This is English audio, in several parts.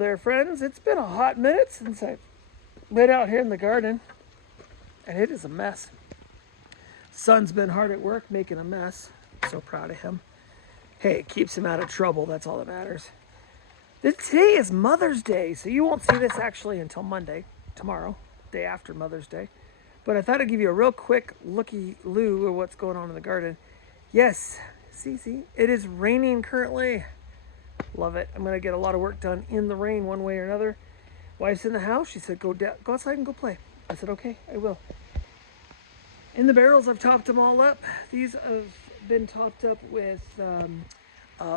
there, friends. It's been a hot minute since I've been out here in the garden, and it is a mess. Son's been hard at work making a mess. So proud of him. Hey, it keeps him out of trouble. That's all that matters. Today is Mother's Day, so you won't see this actually until Monday, tomorrow, day after Mother's Day. But I thought I'd give you a real quick looky-loo of what's going on in the garden. Yes, see, it is raining currently. Love it. I'm going to get a lot of work done in the rain one way or another. Wife's in the house. She said, go outside and go play. I said, okay, I will. In the barrels, I've topped them all up. These have been topped up with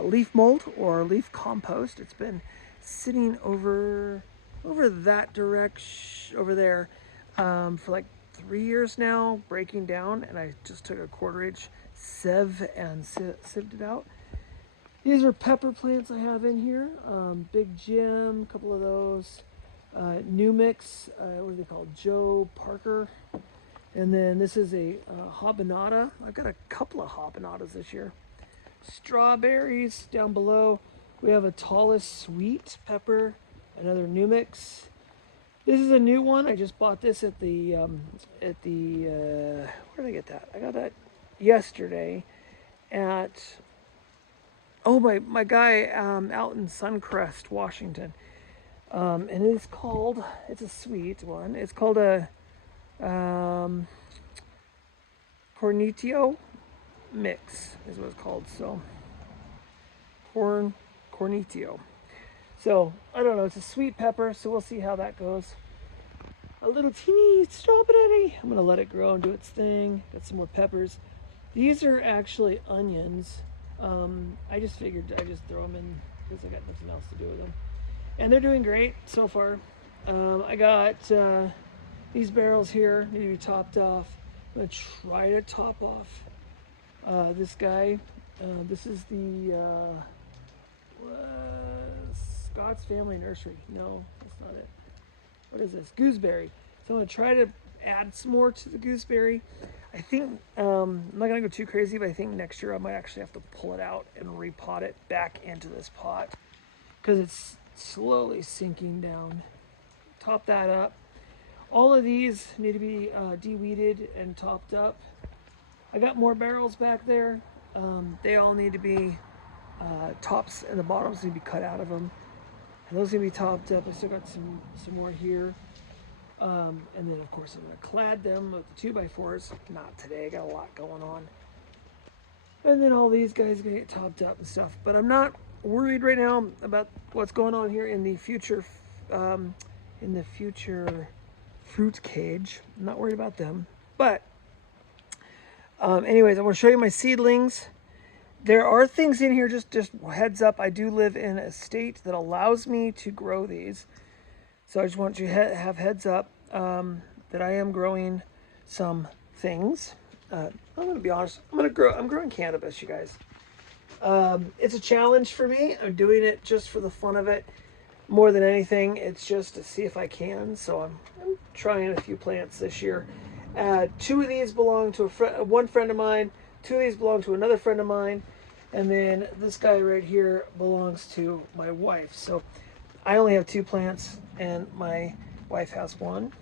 leaf mold or leaf compost. It's been sitting over that direction, over there, for like 3 years now, breaking down, and I just took a 1/4 inch sieve and sieved it out. These are pepper plants I have in here. Big Jim, a couple of those. New Mix, what are they called? Joe Parker. And then this is a habanada. I've got a couple of habanadas this year. Strawberries down below. We have a tallest sweet pepper, another New Mix. This is a new one. I just bought this at the where did I get that? I got that yesterday at my guy out in Suncrest, Washington. And it's a sweet one. It's called a Cornetto mix is what it's called. So Cornetto. So I don't know, it's a sweet pepper, so we'll see how that goes. A little teeny strawberry. I'm gonna let it grow and do its thing. Got some more peppers. These are actually onions. I just figured I'd just throw them in because I got nothing else to do with them. And they're doing great so far. I got these barrels here, need to be topped off. I'm gonna try to top off this guy. This is the Scott's Family Nursery. No, that's not it. What is this? Gooseberry. So I'm gonna try to add some more to the gooseberry. I think, I'm not gonna go too crazy, but I think next year I might actually have to pull it out and repot it back into this pot because it's slowly sinking down. Top that up. All of these need to be de-weeded and topped up. I got more barrels back there. They all need to be tops and the bottoms need to be cut out of them. And those need to be topped up. I still got some more here. And then of course I'm gonna clad them with the 2x4s. Not today, I got a lot going on. And then all these guys are gonna get topped up and stuff. But I'm not worried right now about what's going on here in the future fruit cage. I'm not worried about them. But anyways, I want to show you my seedlings. There are things in here, just heads up, I do live in a state that allows me to grow these. So I just want you to have heads up that I am growing some things. I'm going to be honest, I'm growing cannabis, you guys. It's a challenge for me. I'm doing it just for the fun of it. More than anything, it's just to see if I can. So I'm trying a few plants this year. 2 of these belong to one friend of mine. 2 of these belong to another friend of mine. And then this guy right here belongs to my wife. So I only have 2 plants and my wife has 1.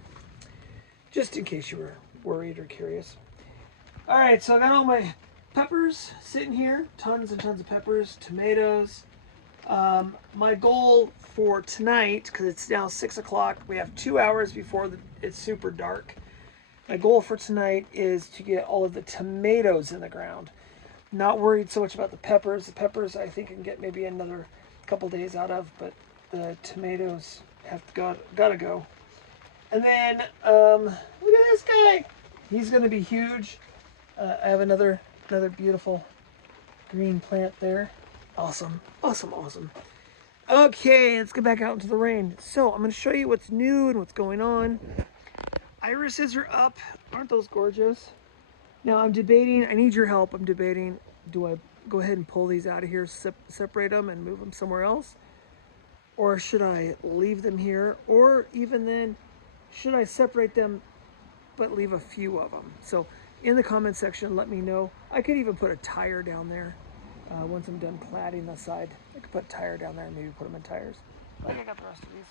Just in case you were worried or curious. All right, so I got all my peppers sitting here. Tons and tons of peppers, tomatoes. My goal for tonight, because it's now 6 o'clock, we have 2 hours before it's super dark. My goal for tonight is to get all of the tomatoes in the ground. Not worried so much about the peppers. The peppers I think I can get maybe another couple days out of, but the tomatoes have gotta go. And then look at this guy. He's gonna be huge. I have another beautiful green plant there. Awesome. Okay, let's get back out into the rain. So I'm going to show you what's new and what's going on. Irises are up. Aren't those gorgeous? Now I'm debating, I need your help. I'm debating, do I go ahead and pull these out of here, separate them and move them somewhere else? Or should I leave them here? Or even then, should I separate them but leave a few of them? So in the comment section, let me know. I could even put a tire down there. Once I'm done cladding the side, I could put a tire down there and maybe put them in tires. Like I got the rest of these.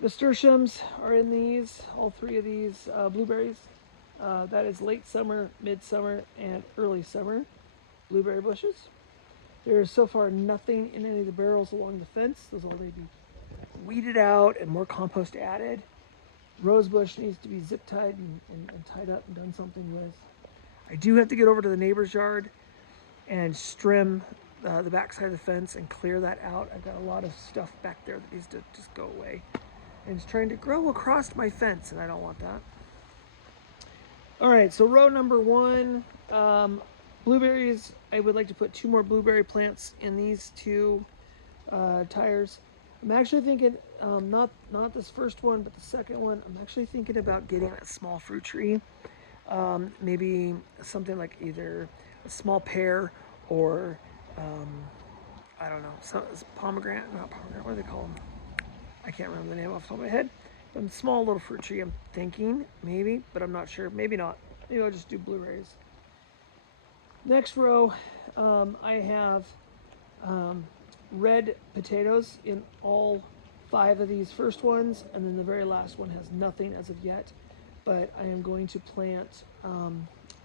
Nasturtiums are in these, all three of these blueberries. That is late summer, midsummer, and early summer blueberry bushes. There is so far nothing in any of the barrels along the fence. Those will all be weeded out and more compost added. Rosebush needs to be zip tied and tied up and done something with. I do have to get over to the neighbor's yard and trim the backside of the fence and clear that out. I've got a lot of stuff back there that needs to just go away. And it's trying to grow across my fence, and I don't want that. All right, so row number one, blueberries. I would like to put 2 more blueberry plants in these 2 tires. I'm actually thinking, not this first one, but the second one. I'm actually thinking about getting a small fruit tree. Maybe something like either a small pear or, I don't know, pomegranate, not pomegranate, what do they call them? I can't remember the name off the top of my head. But a small little fruit tree, I'm thinking, maybe, but I'm not sure. Maybe not. Maybe I'll just do blueberries. Next row, I have red potatoes in all 5 of these first ones, and then the very last one has nothing as of yet. But I am going to plant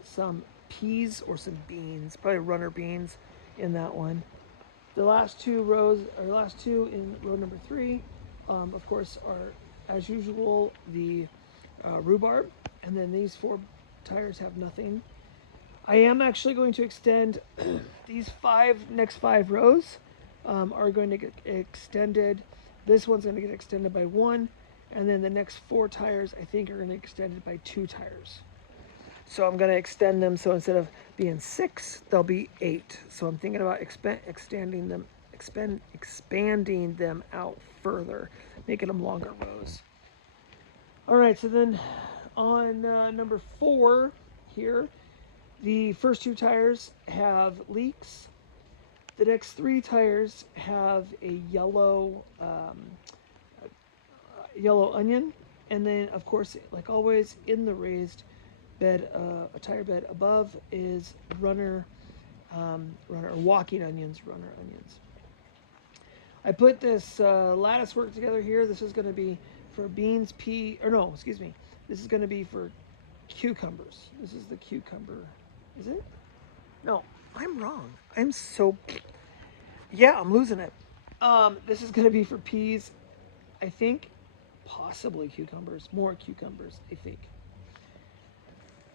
some peas or some beans, probably runner beans in that one. The last 2 rows, or last 2 in row number 3, of course, are as usual the rhubarb, and then these 4 tires have nothing. I am actually going to extend these next 5 rows are going to get extended. This one's going to get extended by 1, and then the next 4 tires I think are going to get extended by 2 tires. So I'm going to extend them, so instead of being 6, they'll be 8. So I'm thinking about expanding them out further, making them longer rows. All right, so then on number 4 here, the first 2 tires have leaks. The next 3 tires have a yellow onion, and then of course, like always, in the raised bed, a tire bed above is runner walking onions. I put this lattice work together here. This is going to be for beans, this is going to be for cucumbers. This is the cucumber. Is it? No, I'm wrong. I'm losing it. This is going to be for peas, I think, possibly cucumbers, more cucumbers, I think.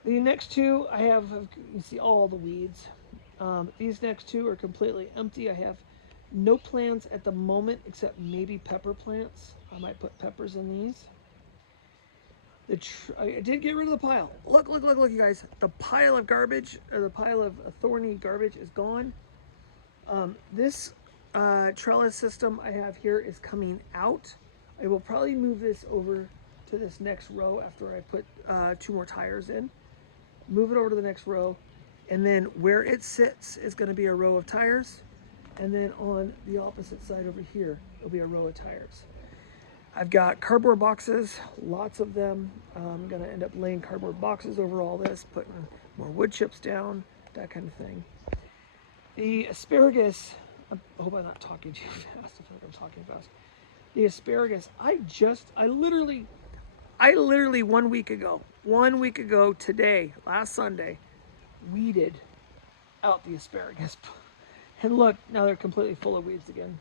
The next 2, I have, you see all the weeds. These next 2 are completely empty. I have no plants at the moment except maybe pepper plants. I might put peppers in these. I did get rid of the pile. Look, you guys. The pile of garbage, or the pile of thorny garbage is gone. This trellis system I have here is coming out. I will probably move this over to this next row after I put 2 more tires in. Move it over to the next row, and then where it sits is going to be a row of tires, and then on the opposite side over here, it'll be a row of tires. I've got cardboard boxes, lots of them. I'm going to end up laying cardboard boxes over all this, putting more wood chips down, that kind of thing. The asparagus, I hope I'm not talking too fast. I feel like I'm talking fast. The asparagus, I literally 1 week ago today, last Sunday, weeded out the asparagus. And look, now they're completely full of weeds again.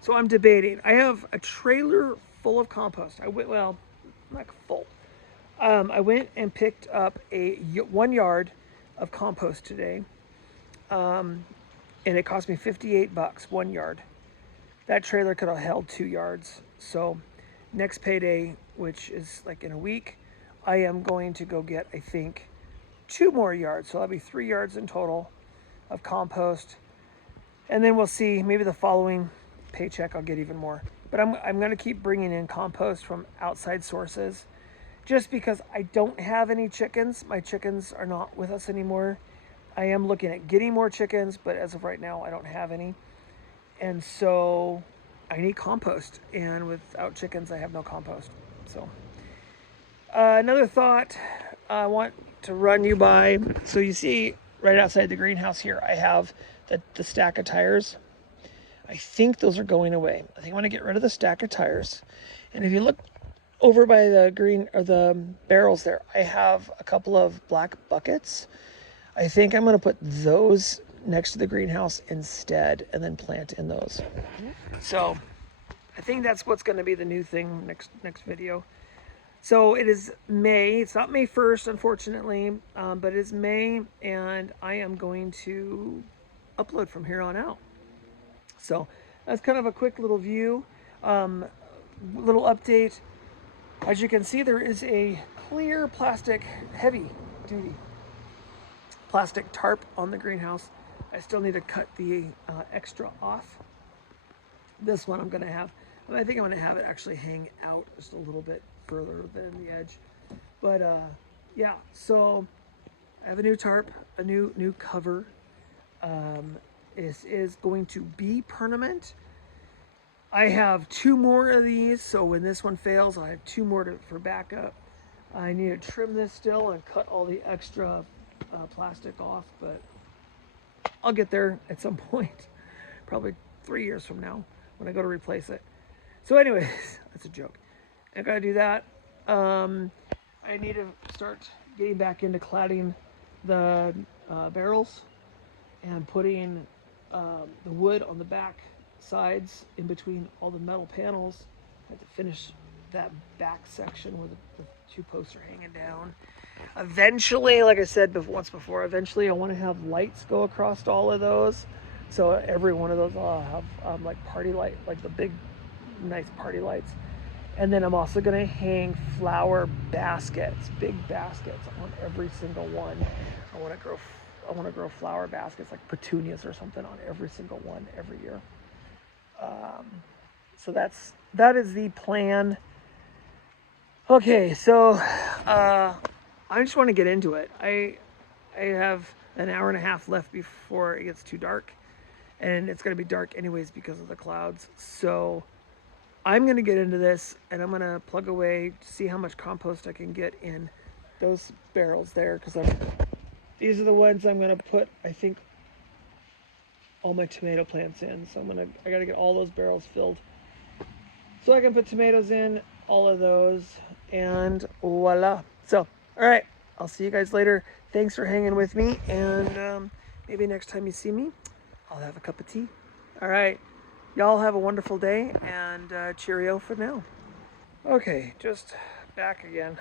So I'm debating. I have a trailer full of compost. Not full. I went and picked up 1 yard of compost today. And it cost me $58, 1 yard. That trailer could have held 2 yards. So next payday, which is like in a week, I am going to go get, I think, 2 more yards. So that'll be 3 yards in total of compost. And then we'll see, maybe the following paycheck I'll get even more. But I'm going to keep bringing in compost from outside sources just because I don't have any chickens. My chickens are not with us anymore. I am looking at getting more chickens, but as of right now, I don't have any. And so I need compost. And without chickens, I have no compost. So another thought I want to run you by. So you see right outside the greenhouse here, I have the stack of tires. I think those are going away. I think I'm going to get rid of the stack of tires. And if you look over by the green or the barrels there, I have a couple of black buckets. I think I'm going to put those next to the greenhouse instead and then plant in those. So I think that's what's going to be the new thing next video. So it is May. It's not May 1st, unfortunately, but it is May, and I am going to upload from here on out. So that's kind of a quick little view, little update. As you can see, there is a clear plastic, heavy duty plastic tarp on the greenhouse. I still need to cut the extra off. This one I'm going to have, I think I'm going to have it actually hang out just a little bit further than the edge. But yeah, so I have a new tarp, a new cover. Is going to be permanent. I have 2 more of these, so when this one fails, I have 2 more for backup. I need to trim this still and cut all the extra plastic off, but I'll get there at some point, probably 3 years from now when I go to replace it. So anyways, that's a joke. I gotta do that. I need to start getting back into cladding the barrels and putting the wood on the back sides in between all the metal panels. I have to finish that back section where the 2 posts are hanging down. Eventually, like I said once before, eventually I want to have lights go across all of those. So every one of those I'll have like party light, like the big, nice party lights. And then I'm also going to hang flower baskets, big baskets on every single one. I want to grow flower baskets like petunias or something on every single one every year. So that is the plan. Okay, so I just want to get into it. I have an hour and a half left before it gets too dark, and it's going to be dark anyways because of the clouds. So I'm going to get into this, and I'm going to plug away to see how much compost I can get in those barrels there, because these are the ones I'm going to put, I think, all my tomato plants in. So I got to get all those barrels filled so I can put tomatoes in all of those, and voila. So, all right, I'll see you guys later. Thanks for hanging with me, and maybe next time you see me, I'll have a cup of tea. All right, y'all have a wonderful day, and cheerio for now. Okay, just back again.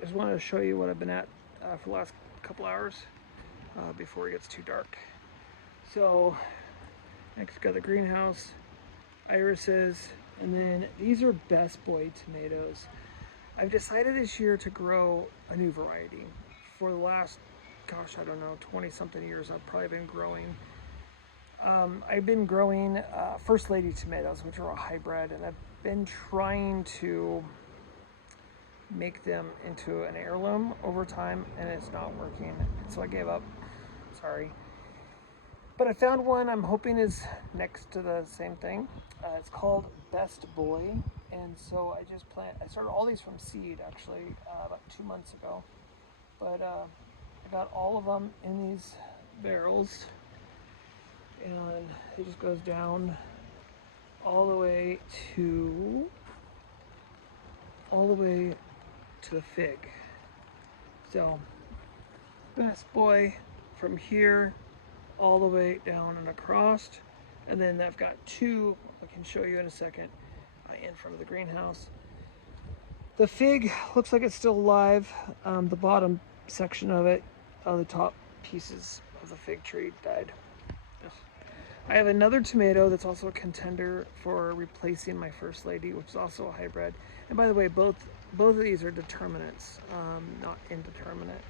Just wanted to show you what I've been at for the last couple hours before it gets too dark. So next got the greenhouse, irises, and then these are Best Boy tomatoes. I've decided this year to grow a new variety. For the last, gosh, I don't know, 20 something years I've probably been growing. I've been growing First Lady tomatoes, which are a hybrid, and I've been trying to make them into an heirloom over time, and it's not working, so I gave up. Sorry. But I found one I'm hoping is next to the same thing. It's called Best Boy, and so I started all these from seed actually about 2 months ago. But I got all of them in these barrels, and it just goes down all the way to the fig. So Best Boy from here all the way down and across, and then I've got 2 I can show you in a second in front of the greenhouse. The fig looks like it's still alive. The bottom section of it, the top pieces of the fig tree died. I have another tomato that's also a contender for replacing my First Lady, which is also a hybrid. And by the way, both of these are determinants, not indeterminate.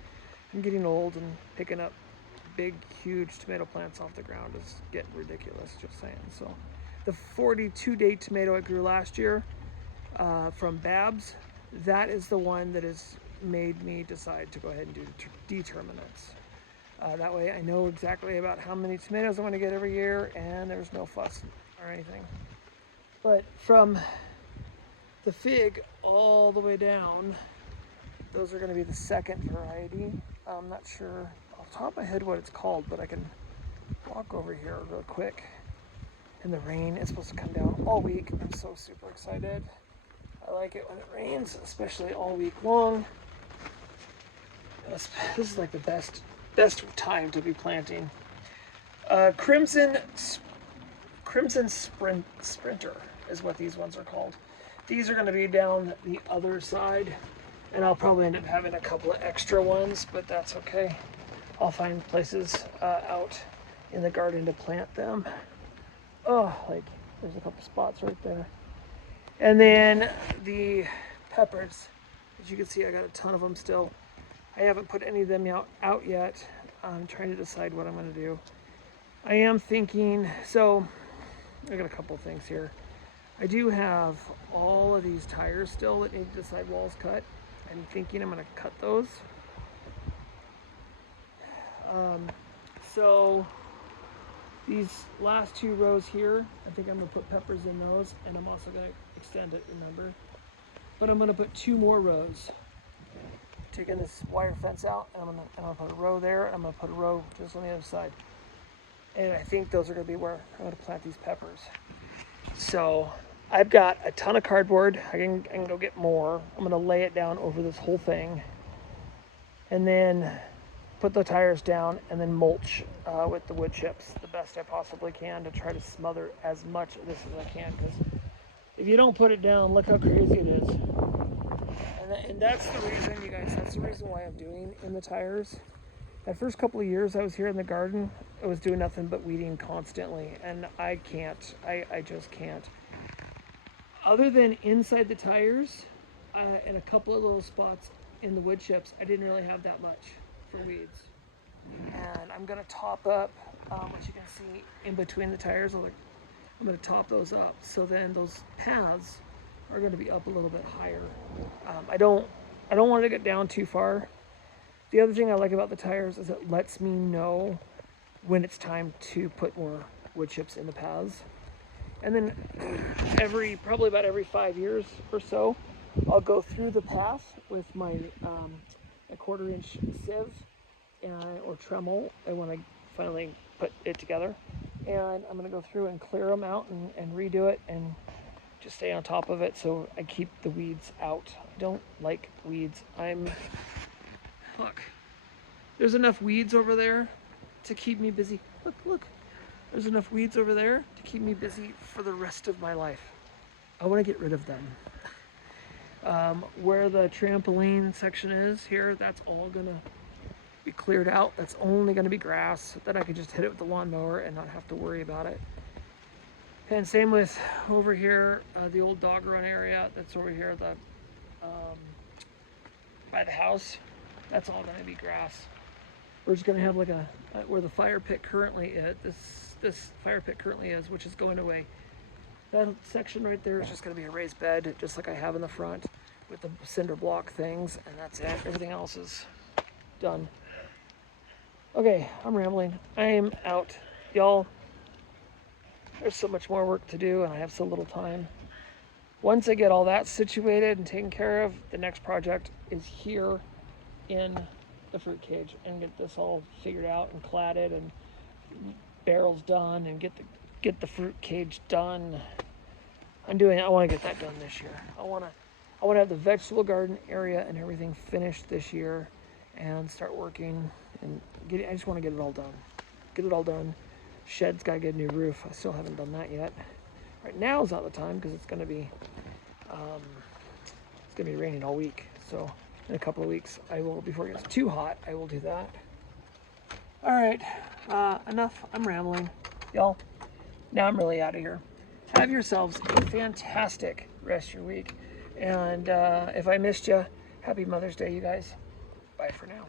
I'm getting old, and picking up big, huge tomato plants off the ground is getting ridiculous, just saying. So the 42-day tomato I grew last year from Babs, that is the one that has made me decide to go ahead and do determinants. That way I know exactly about how many tomatoes I'm going to get every year, and there's no fuss or anything. But from the fig all the way down, those are going to be the second variety. I'm not sure off the top of my head what it's called, but I can walk over here real quick. And the rain is supposed to come down all week. I'm so super excited. I like it when it rains, especially all week long. This is like the best time to be planting. Crimson Sprinter is what these ones are called. These are going to be down the other side, and I'll probably end up having a couple of extra ones, but that's okay. I'll find places out in the garden to plant them. Oh, like there's a couple spots right there. And then the peppers, as you can see, I got a ton of them still. I haven't put any of them out yet. I'm trying to decide what I'm going to do. I am thinking, so I got a couple things here. I do have all of these tires still that need the sidewalls cut. I'm thinking I'm going to cut those. So these last 2 rows here, I think I'm going to put peppers in those, and I'm also going to extend it, remember. But I'm going to put 2 more rows. Taking this wire fence out, and I'm gonna put a row there, and I'm going to put a row just on the other side. And I think those are going to be where I'm going to plant these peppers. So I've got a ton of cardboard. I can go get more. I'm going to lay it down over this whole thing. And then put the tires down and then mulch with the wood chips the best I possibly can to try to smother as much of this as I can. Because if you don't put it down, look how crazy it is. And that's the reason, you guys, that's the reason why I'm doing in the tires. That first couple of years I was here in the garden, I was doing nothing but weeding constantly, and I can't. I just can't. Other than inside the tires and a couple of little spots in the wood chips, I didn't really have that much for weeds. And I'm going to top up, what you can see in between the tires. I'm going to top those up, so then those paths are going to be up a little bit higher. I don't want it to get down too far. The other thing I like about the tires is it lets me know when it's time to put more wood chips in the paths. And then probably about every 5 years or so, I'll go through the path with my a 1/4-inch sieve or Tremel, and when I finally put it together, and I'm going to go through and clear them out and redo it and just stay on top of it so I keep the weeds out. I don't like weeds. Look, there's enough weeds over there to keep me busy. Look, there's enough weeds over there to keep me busy for the rest of my life. I want to get rid of them. Where the trampoline section is here, that's all gonna be cleared out. That's only gonna be grass that I can just hit it with the lawnmower and not have to worry about it. And same with over here, the old dog run area that's over here, by the house. That's all going to be grass. We're just going to have like where the fire pit currently is. This fire pit currently is, which is going away. That section right there is just going to be a raised bed, just like I have in the front, with the cinder block things, and that's it. Everything else is done. Okay, I'm rambling. I am out, y'all. There's so much more work to do, and I have so little time. Once I get all that situated and taken care of, the next project is here in the fruit cage, and get this all figured out and cladded and barrels done, and get the fruit cage done. I want to get that done this year. I want to have the vegetable garden area and everything finished this year, and start working and I just want to get it all done. Get it all done. Shed's got to get a new roof. I still haven't done that yet. Right now is not the time because it's going to be raining all week. So in a couple of weeks, before it gets too hot, I will do that. All right, enough. I'm rambling, y'all. Now I'm really out of here. Have yourselves a fantastic rest of your week. And if I missed you, happy Mother's Day, you guys. Bye for now.